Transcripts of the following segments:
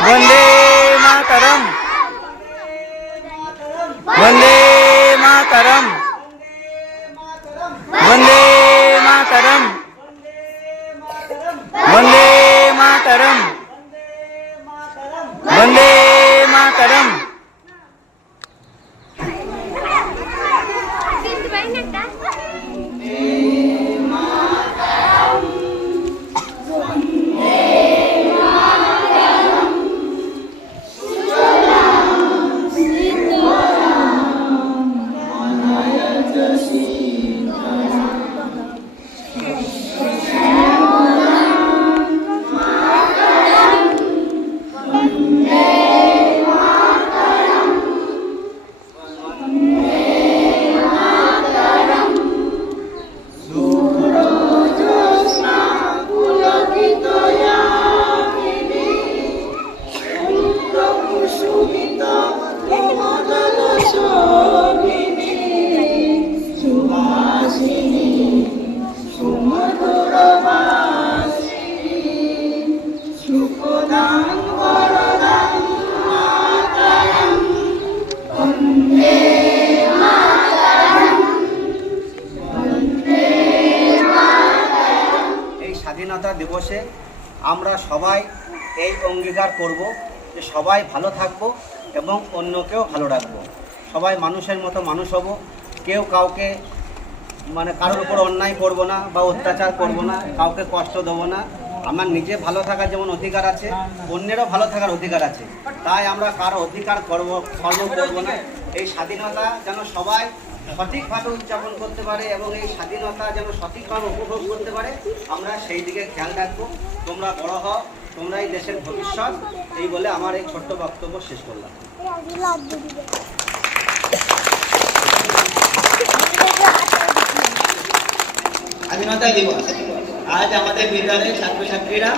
वंदे मातरम, वंदे मातरम, वंदे मातरम, वंदे मातरम, वंदे मातरम। স্বাধীনতা দিবসে আমরা সবাই এই অঙ্গীকার করব যে সবাই ভালো থাকব এবং অন্যকেও ভালো রাখবো। সবাই মানুষের মতো মানুষ হব, কেউ কাউকে কারোর উপর অন্যায় করব না বা অত্যাচার করব না, কাউকে কষ্ট দেবো না। আমার নিজে ভালো থাকার যেমন অধিকার আছে, অন্যেরও ভালো থাকার অধিকার আছে, তাই আমরা কারো অধিকার খর্ব করব না। এই স্বাধীনতা যেন সবাই সঠিকভাবে উদযাপন করতে পারে এবং এই স্বাধীনতা যেন সঠিকভাবে উপভোগ করতে পারে, আমরা সেই দিকে খেয়াল রাখবো। তোমরা বড় হও, তোমরাই দেশের ভবিষ্যৎ। এই বলে আমার এই ছোট্ট বক্তব্য শেষ করলাম। স্বাধীনতা দিবস আজ আমাদের বিদ্যালয়ের ছাত্রছাত্রীরা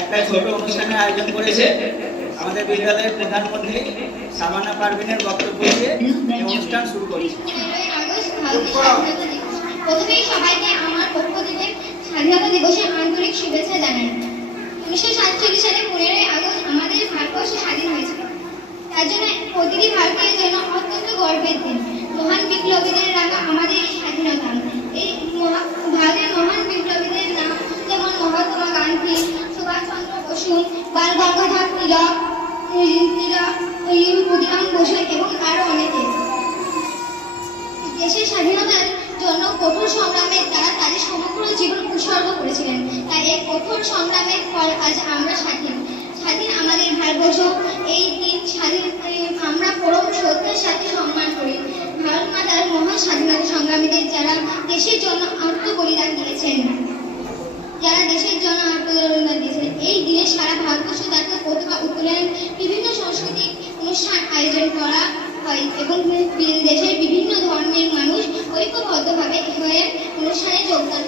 একটা ছোট অনুষ্ঠানের আয়োজন করেছে। আমাদের বিদ্যালয়ের প্রধানমন্ত্রী সামানা পারভিনের বক্তব্য দিয়ে এই অনুষ্ঠান শুরু করেছে। প্রথমেই সবাইকে আমার পক্ষ থেকে স্বাধীনতা দিবসের আন্তরিক শুভেচ্ছা জানাই। 1947 সালে 15ই আগস্ট আমাদের ভারতবর্ষ স্বাধীন হয়েছিল। তার জন্য প্রতিটি ভারতীয়ের জন্য অত্যন্ত গর্বের দিন। মহান বিপ্লবীদের রাখা আমাদের এই স্বাধীনতা। এই ভারতের মহান বিপ্লবীদের নাম যেমন মহাত্মা গান্ধী, সুভাষচন্দ্র বসু, বাল গঙ্গাধর তিলক, ক্ষুদিরাম বসু এবং আরো অনেকে দেশের স্বাধীনতার জন্য কঠোর সংগ্রামের দ্বারা তাদের সমগ্র জীবন উৎসর্গ করেছিলেন। তাই এই কঠোর সংগ্রামের ফল আজ আমরা স্বাধীন আমাদের ভারতবর্ষ। এই দিন স্বাধীন আমরা পরম শ্রদ্ধার সাথে সম্মান করি ভারত মাতার মহান স্বাধীনতা সংগ্রামীদের, যারা দেশের জন্য আত্মবলিদান দিয়েছেন। এই দিনে সারা ভারতবর্ষ জাতীয় পতাকা উত্তোলনের বিভিন্ন সাংস্কৃতিক অনুষ্ঠান আয়োজন করা হয় এবং দেশের বিভিন্ন ধর্মের মানুষ ঐক্যবদ্ধভাবে হয়ে অনুষ্ঠানে যোগদান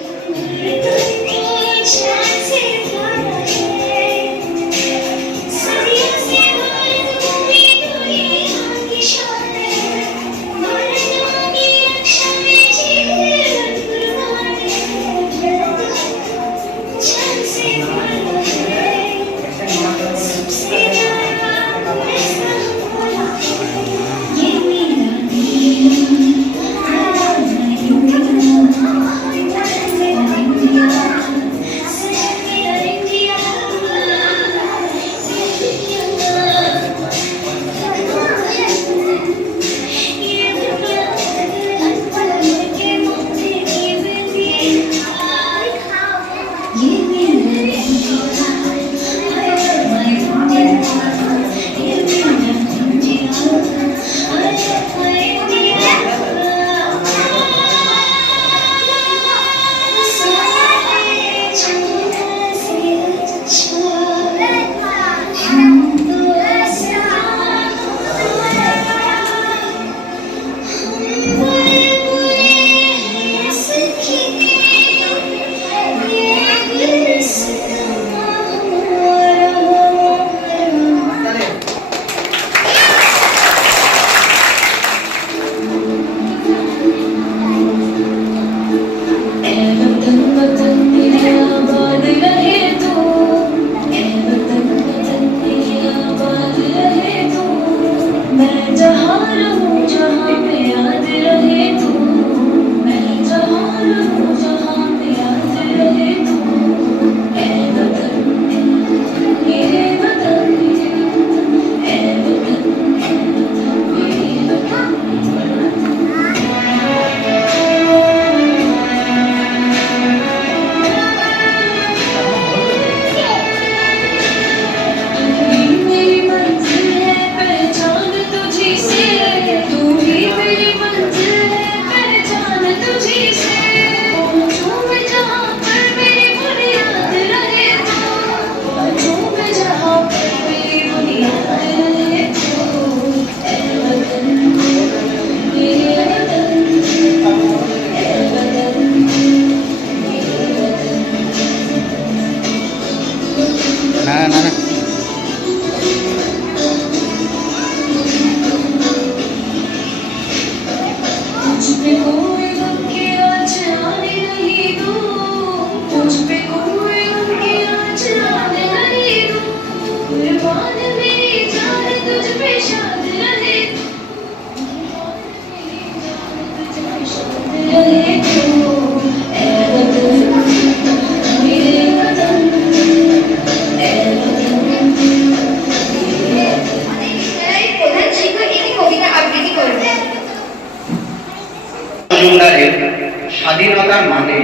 পাশে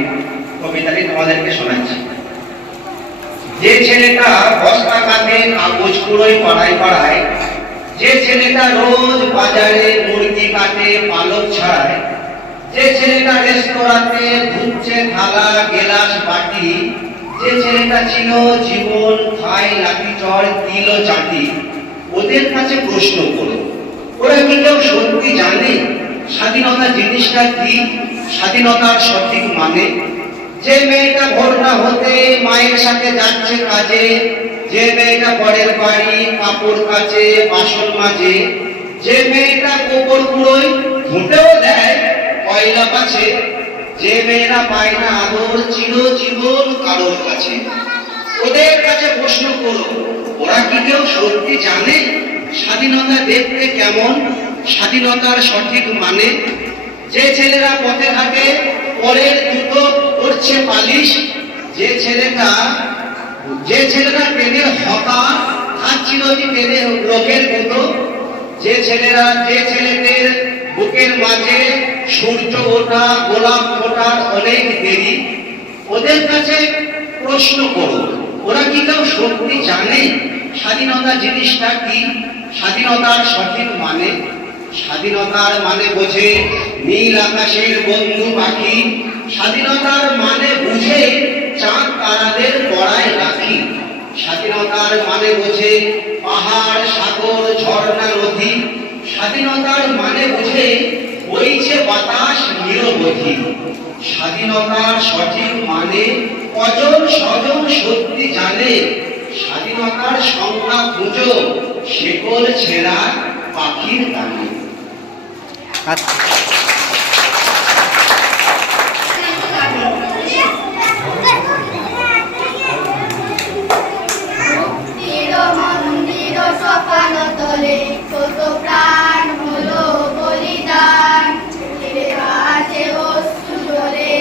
কবিতাটি তোমাদেরকে শোনাচ্ছি। যে ছেলেটা বস্তা কাঁধে কাগজ কুড়োয় পাড়ায় পাড়ায়, যে ছেলেটা রোজ বাজারে মুরগি কাটে পালক ছাড়ায়, যে ছেলেটা রেস্তোরাঁতে ধুচ্ছে থালা গেলাস বাটি, যে ছেলেটা ছিল জীবন খায় লাঠি চড় তিল চাটি, ওদের কাছে প্রশ্ন করো, ওরা কি কেউ সত্যি জানে স্বাধীনতা জিনিসটা কি, স্বাধীনতার সঠিক মানে? যে মেয়েটা ভোর না হতে মায়ের সাথে যাচ্ছে কাজে, যে মেয়েটা পরের বাড়ি কাপড় কাচে বাসন মাজে, যে মেয়েটা গোবর কুড়োয় ঘুঁটেও দেয় কয়লা পাছে, যে মেয়েরা পায় না আদর চিরজীবন কারোর কাছে, ওদের কাছে প্রশ্ন করো, ওরা কি কেউ সত্যি জানে স্বাধীনতা দেখতে কেমন, স্বাধীনতার সঠিক মানে? যে ছেলেরা পথে থাকে পরের জুতো করছে পালিশ, যে ছেলেরা ট্রেনের হকার খাচ্ছিল ট্রেনে লোকের মতো, যে ছেলেদের বুকের মাঝে সূর্য ওঠা গোলাপ ফোটার অনেক দেরি, ওদের কাছে প্রশ্ন করো, ওরা কি কেউ সত্যি জানে স্বাধীনতা জিনিসটা কি, স্বাধীনতার সঠিক মানে? স্বাধীনতার মানে বোঝে নীল আকাশের বন্ধু পাখি, স্বাধীনতার মানে বুঝে চাঁদ তারাদের পড়ায় রাখি, স্বাধীনতার মানে বোঝে পাহাড় সাগর ঝর্ণা নদী, স্বাধীনতার মানে বুঝে বইছে বাতাস নিরবধি। স্বাধীনতার সঠিক মানে কজন স্বজন সত্যি জানে, স্বাধীনতার সংজ্ঞা খুঁজো শেকল ছেঁড়া পাখির গানে। মন্দির সপান তলে কত প্রাণ হলো বলিদান, আছে অশ্রু জলে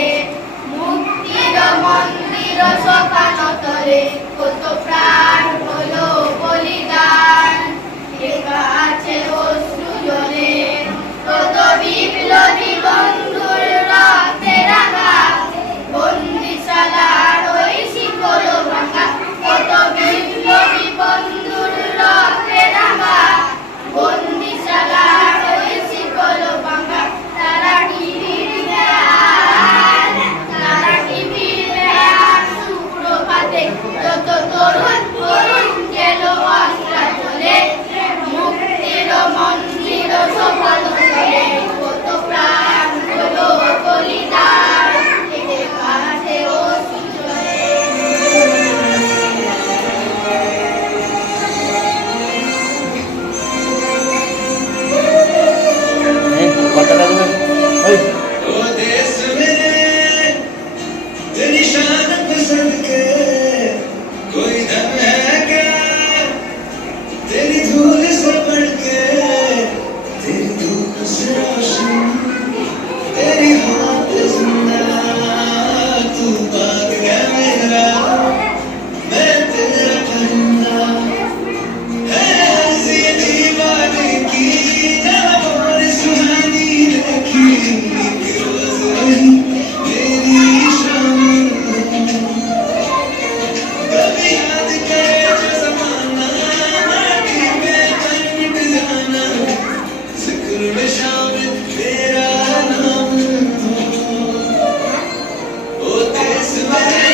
মুক্তির মন্দির সপান তলে কত প্রাণ হলো বলিদান, আছে অশ্রু জলে কত বিপ্লবী বন্ধুর রক্তে রাঙা বন্দিশালার ওই শিকল ভাঙা, কত বিপ্লবী বন্ধুর রক্তে রাঙা বন্দিশালার ওই শিকল ভাঙা, তারা টিভির সুপ্রভাতে যত তরুণ তরুণ গেল আশ্রা চলে মুক্তির মন্দির সফল চলে কত প্রাণ হলো বলিদান, আছে অশ্রু জলে। ओ देश में तेरी शान पसंद के कोई दम है क्या, तेरी धूल से बढ़ के तेरी धूप से रोशन, तेरी हाथ जिंदा तू बाग है मेरा, मैं तेरा परिंदा है ये दीवाने की जान सुहानी रखी रोज वही मेरी शान, कभी याद करे जो ज़माना माटी में कंट जाना, जिक्र में शामिल तेरा नाम हो। ओ देश में